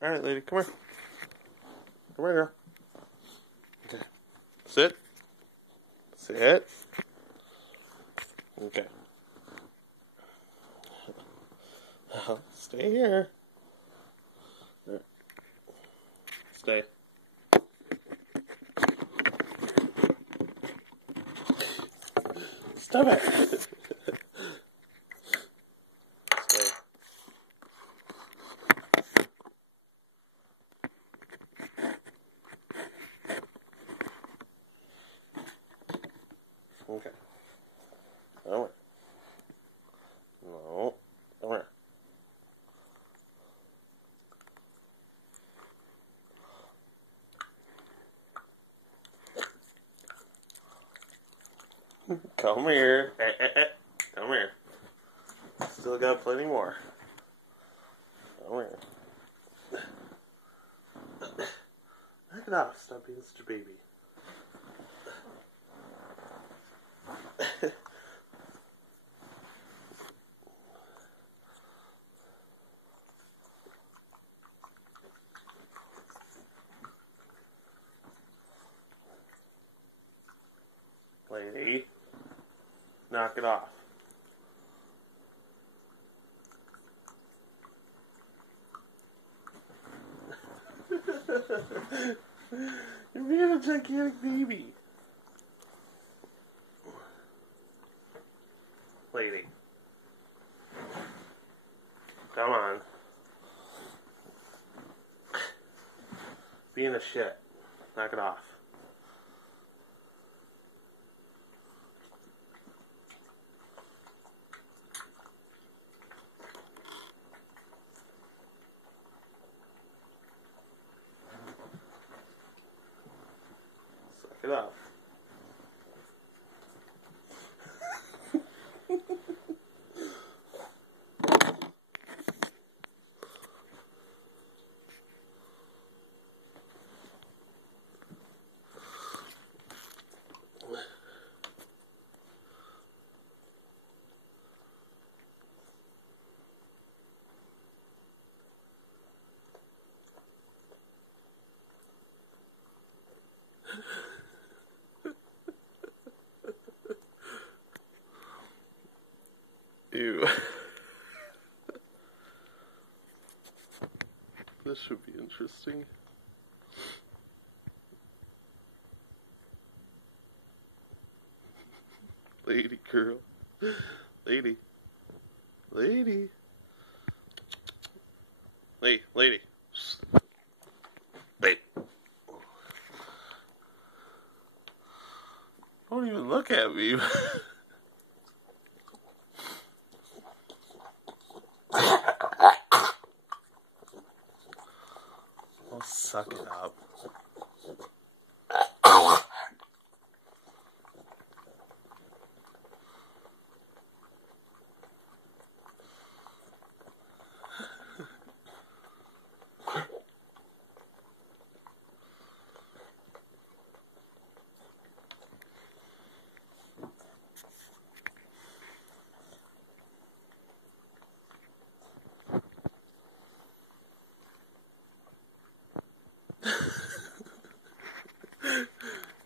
Alright, lady, come here. Come here, girl. Okay. Sit. Sit. Okay. Stay here. Stay. Stop it. Stay. Okay. Come here. No. Come here. Come here. Come here. Still got plenty more. Come here. Knock it off. Stop being such a baby. Lady, knock it off. You're being a gigantic baby. Lady. Come on. Being a shit. Knock it off. Suck it up. Ew. This should be interesting. Lady girl. Lady. Lady. Lady. Lady. Lady. Don't even look at me. Oh, suck it up.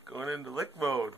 Going into lick mode.